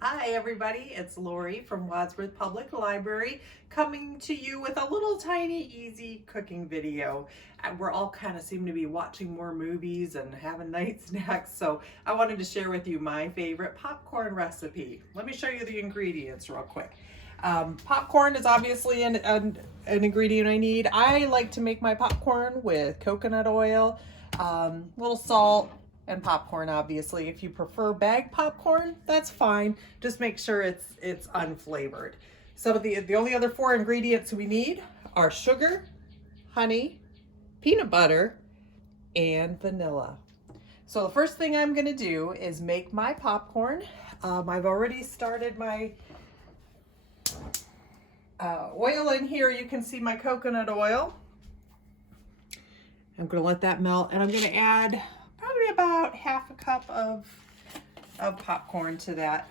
Hi everybody, it's Laurie from Wadsworth Public Library coming to you with a little tiny easy cooking video. We're all kind of seem to be watching more movies and having night snacks, so I wanted to share with you my favorite popcorn recipe. Let me show you the ingredients real quick. Popcorn is obviously an ingredient I need. I like to make my popcorn with coconut oil, little salt, and popcorn. Obviously, if you prefer bag popcorn, that's fine. Just make sure it's unflavored. So the only other 4 ingredients we need are sugar, honey, peanut butter, and vanilla. So the first thing I'm gonna do is make my popcorn. I've already started my oil in here. You can see my coconut oil. I'm gonna let that melt, and I'm gonna add probably about half a cup of popcorn to that.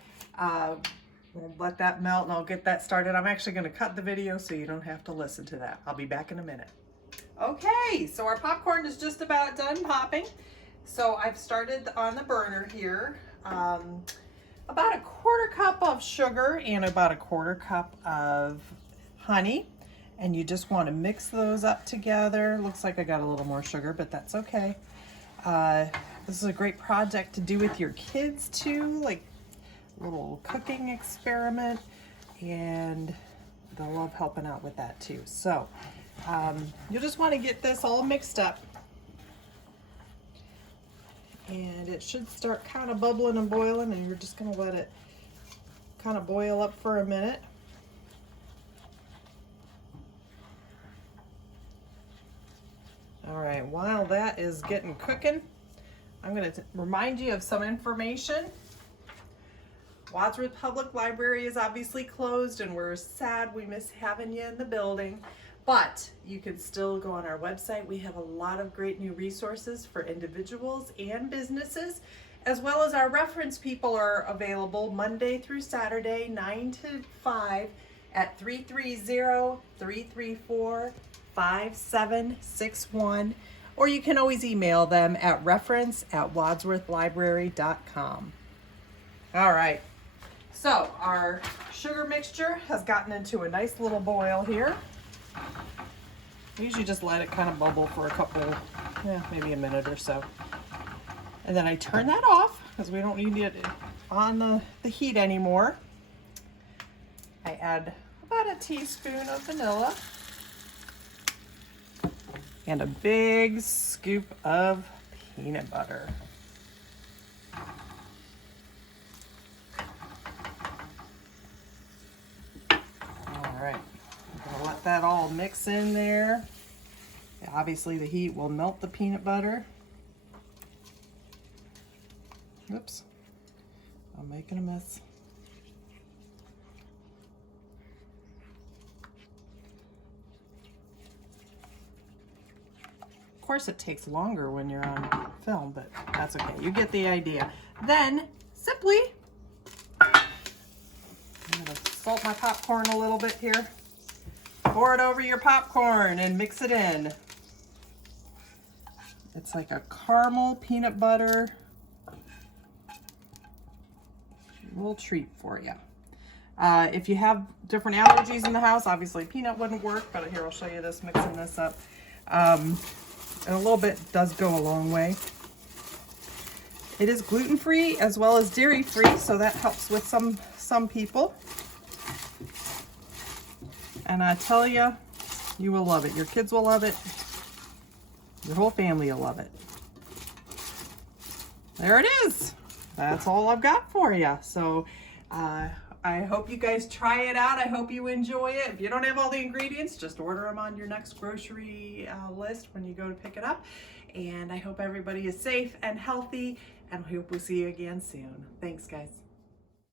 We'll let that melt and I'll get that started. I'm actually gonna cut the video so you don't have to listen to that. I'll be back in a minute. Okay, so our popcorn is just about done popping. So I've started on the burner here. About a 1/4 cup of sugar and about a 1/4 cup of honey. And you just want to mix those up together. Looks like I got a little more sugar, but that's okay. This is a great project to do with your kids too, like a little cooking experiment, and they'll love helping out with that too. So you'll just want to get this all mixed up, and it should start kind of bubbling and boiling, and you're just going to let it kind of boil up for a minute. All right, while that is getting cooking, I'm going to remind you of some information. Wadsworth Public Library is obviously closed, and we're sad we miss having you in the building, but you can still go on our website. We have a lot of great new resources for individuals and businesses, as well as our reference people are available Monday through Saturday, 9 to 5 at 330-334-5761, or you can always email them at reference@wadsworthlibrary.com. All right, so our sugar mixture has gotten into a nice little boil here. We usually just let it kind of bubble for a couple, maybe a minute or so. And then I turn that off because we don't need it on the heat anymore. I add about a teaspoon of vanilla and a big scoop of peanut butter. All right, I'm gonna let that all mix in there. Obviously the heat will melt the peanut butter. Oops, I'm making a mess. Of course it takes longer when you're on film, but that's okay. You get the idea. Then simply, I'm gonna salt my popcorn a little bit here. Pour it over your popcorn and mix it in. It's like a caramel peanut butter little treat for you. If you have different allergies in the house, obviously peanut wouldn't work, but here I'll show you this, mixing this up. And a little bit does go a long way. It is gluten-free as well as dairy-free, so that helps with some people. And I tell you, you will love it. Your kids will love it. Your whole family will love it. There it is. That's all I've got for you. So I hope you guys try it out. I hope you enjoy it. If you don't have all the ingredients, just order them on your next grocery list when you go to pick it up. And I hope everybody is safe and healthy, and I hope we'll see you again soon. Thanks, guys.